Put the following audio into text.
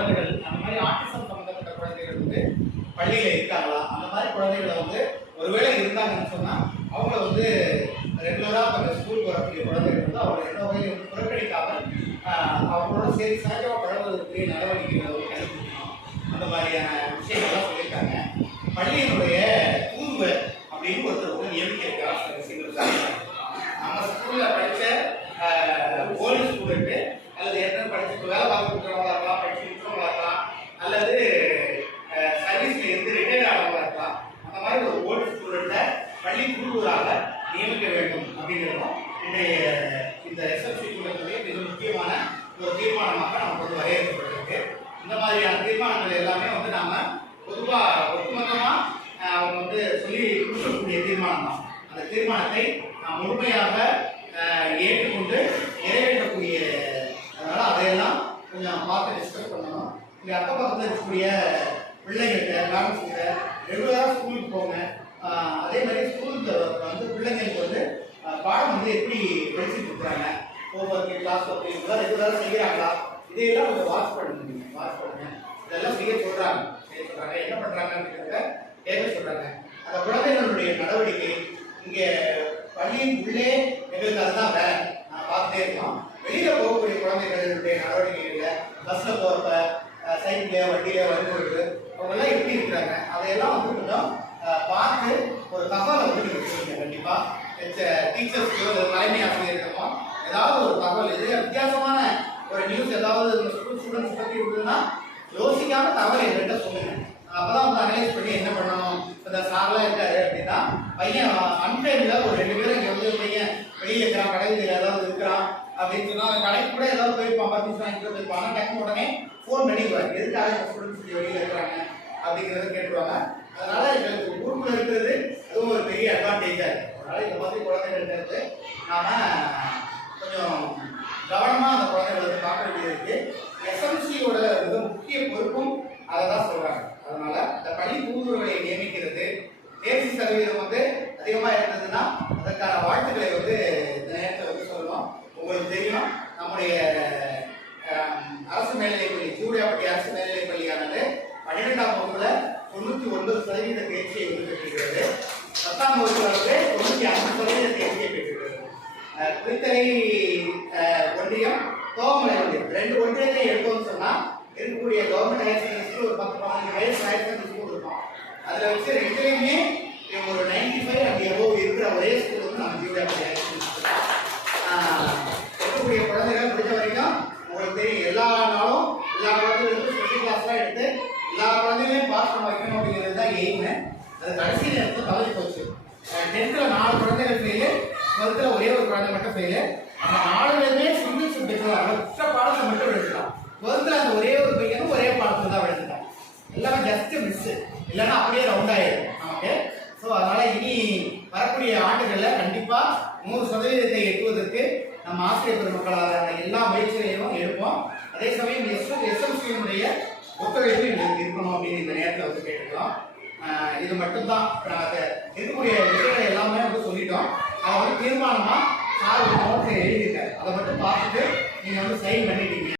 குழந்தைகள் அந்த மாதிரி ஆட்டிசம் சம்பந்தப்பட்ட குழந்தைகள் வந்து பள்ளியில் இருக்காங்களா, அந்த மாதிரி குழந்தைகளை வந்து ஒருவேளை இருந்தாங்கன்னு சொன்னால் அவங்கள வந்து ரெகுலராக அந்த ஸ்கூலுக்கு வரக்கூடிய குழந்தைகள் வந்து அவங்க எந்த வகையில் வந்து புறக்கணிக்காமல் அவங்களோட சரி சகஜமாக பழகுவதற்குரிய நடவடிக்கைகளை வந்து கைப்பிடிக்கணும். அந்த மாதிரியான விஷயங்கள்லாம் சொல்லியிருக்காங்க. பள்ளியினுடைய தூதுவர் அப்படின்னு ஒருத்தர் வந்து நியமிக்க சில விஷயங்கள் நம்ம ஸ்கூலில் படித்த ஓல்டு ஸ்டூடெண்ட்டு அல்லது ஏற்கனவே படிச்சு வேலை பார்த்துருக்கிறவங்களா இருக்கலாம், படிச்சு இருக்கிறவங்களா இருக்கலாம், அல்லது சர்வீஸில் இருந்து ரிட்டையர்ட் ஆனவங்களா இருக்கலாம். அந்த மாதிரி ஒரு ஓல்டு ஸ்டூடெண்ட்டை பள்ளி தூதுவராக நியமிக்க வேண்டும் அப்படிங்கிறதும் இந்த எஸ்எல்சி கூட்டத்திலே மிக முக்கியமான ஒரு தீர்மானமாக நமக்கு வந்து வரையறுக்கப்பட்டிருக்கு. இந்த மாதிரியான தீர்மானங்கள் எல்லாமே வந்து நாம பொதுவாக ஒட்டுமொத்தமாக அவங்க வந்து சொல்லி கொடுக்கக்கூடிய தீர்மானம் தான். அந்த தீர்மானத்தை நாம் முழுமையாக ஏற்றுக்கொண்டு நிறைவேற்றக்கூடிய, அதனால அதையெல்லாம் கொஞ்சம் பார்த்து டிஸ்கஸ் பண்ணணும். இங்கே அக்கம் பக்கத்தில் இருக்கக்கூடிய பிள்ளைங்கள்கிட்ட பேரண்ட்ஸ் கிட்ட ரெகுலராக ஸ்கூலுக்கு போங்க. அதே மாதிரி ஸ்கூலுக்கு வந்து பிள்ளைங்களுக்கு வந்து பாடம் வந்து எப்படி படிச்சுட்டு இருக்கிறாங்க, ஹோம் ஒர்க்கு கிளாஸ் ஒர்க்கு இதெல்லாம் ரெகுலராக செய்கிறாங்களா, இதையெல்லாம் கொஞ்சம் வாட்ச் பண்ணுங்க. இதெல்லாம் செய்ய சொல்கிறாங்க என்ன பண்ணுறாங்கன்னு கேட்க சொல்கிறாங்க. அந்த குழந்தைகளுடைய நடவடிக்கை இங்கே பள்ளியின் உள்ளே எங்களுக்கு அதுதான் வேலை. நான் பார்த்துட்டே இருக்கோம். வெளியில் போகக்கூடிய குழந்தைகளுடைய நடவடிக்கைகளில் பஸ்ஸில் போகிறப்ப, சைக்கிள்லையோ வண்டியிலையோ வரும்பொழுது அவங்கெல்லாம் எப்படி இருக்கிறாங்க, அதையெல்லாம் வந்து கொஞ்சம் பார்த்து ஒரு தகவலை வந்து வச்சுருங்க. கண்டிப்பாக டீச்சர்ஸ்க்கு ஒரு தலைமை ஆசிரியருக்கோ ஏதாவது ஒரு தகவல், இது வித்தியாசமான ஒரு நியூஸ் ஏதாவது ஸ்டூடெண்ட்ஸ் பற்றி இருந்ததுன்னா யோசிக்காம தகவல் என்கிட்ட சொல்லுங்க. அப்போதான் வந்து அனலைஸ் பண்ணி என்ன பண்ணணும். இந்த சார்லாம் இருக்காரு அப்படின்னா பையன் அன்டைம்ல ஒரு 2 பேரும் இங்கே வந்து பையன் வெளியே இருக்கிறான், கடையில் ஏதாவது இருக்கிறான் அப்படின்னு சொன்னால் அந்த கடைக்கு கூட ஏதாவது போயிருப்பான், 10 நிமிஷம் வாங்கிட்டு போயிருப்பான். ஆனால் டக்குனு உடனே ஃபோன் பண்ணிடுவார், எதுக்காக ஸ்டூடெண்ட்ஸ் வெளியில் இருக்கிறாங்க அப்படிங்கிறத கேட்டுருவாங்க. அதனால எங்களுக்கு ஊருக்குள்ள இருக்கிறது அதுவும் ஒரு பெரிய அட்வான்டேஜாக இருக்குது. அதனால இந்த மாதிரி குழந்தைகள்ட்ட இருந்து நாம கொஞ்சம் கவனமாக அந்த குழந்தைகளை வந்து பார்க்க வேண்டியது இருக்கு. எஸ்எம்சியோட மிக முக்கிய பொறுப்பும் அதை தான் சொல்றாங்க. அதனால இந்த பள்ளி தூதுவர்களை நியமிக்கிறது தேர்ச்சி சதவீதம் வந்து அதிகமாக இருந்ததுன்னா அதற்கான வாழ்த்துக்களை வந்து இந்த நேரத்தில் வந்து சொல்லணும். உங்களுக்கு தெரியும், நம்முடைய அரசு மேல்நிலைப்பள்ளி சூடியாப்பட்டி அரசு மேல்நிலைப்பள்ளியானது 12ஆம் வகுப்புல 99% தேர்ச்சியை வந்து பெற்றிருக்கிறது. 10ஆம் வகுப்புல வந்து 95% தேர்ச்சியை பெற்றிருக்கிறது. குளித்தலை ஒன்றியம், தோமலை ஒன்றியம், 2 ஒன்றியத்தை எடுத்தோம்னு சொன்னா இருக்கக்கூடிய கவர்மெண்ட் ஹையர் செகண்டரி ஸ்கூல் ஒரு 10-15 ஹையர் செகண்டரி ஸ்கூல் இருக்கும். அதில் வச்சு 2லையுமே ஒரு 95 அப்படி எவ்வளவு இருக்கிற ஒரே ஸ்கூல் வந்து நம்ம ஜீவராப்பட்டி ஹையர் செகண்டரி இருக்கக்கூடிய குழந்தைகள் முடிஞ்ச வரைக்கும் உங்களுக்கு தெரியும், எல்லா நாளும் எல்லா குழந்தைகளுக்கும் ஸ்பெஷல் கிளாஸ்லாம் எடுத்து எல்லா குழந்தைகளையும் பாஸ் பண்ண வைக்கணும் அப்படிங்கிறது தான் எய்மு. அது கடைசி நேரத்தில் தவறி போச்சு. 10th 4 குழந்தைகள் ஃபெயிலு, 12th ஒரே ஒரு குழந்தை மட்டும் ஃபெயிலு. அந்த 4 பேருமே சிங்கிள் சப்ஜெக்ட் மற்ற பாடத்தை மட்டும் எடுத்துட்டான். 12th அந்த ஒரே ஒரு பையனும் ஒரே பாடத்தில் தான் எடுத்துட்டான். எல்லாமே ஜஸ்ட் மிஸ், இல்லைன்னா அப்படியே ரவுண்ட் ஆயிடும் நமக்கு. ஸோ அதனால இனி வரக்கூடிய ஆண்டுகளில் கண்டிப்பாக 100% எட்டுவதற்கு நம்ம ஆசிரியர் பெருமக்களான எல்லா முயற்சிகளையும் எடுப்போம். அதே சமயம் எஸ்எம்சியினுடைய ஒத்துழைப்பு எங்களுக்கு இருக்கணும் அப்படின்னு இந்த நேரத்தில் வந்து கேட்டுக்கலாம். இது மட்டும்தான் இருக்கக்கூடிய விஷயங்களை எல்லாமே வந்து சொல்லிட்டோம். அதை வந்து தீர்மானமாக சார் நோட்ஸை எழுதியிருக்காரு, அதை மட்டும் பார்த்துட்டு நீங்கள் வந்து சைன் பண்ணிட்டீங்க.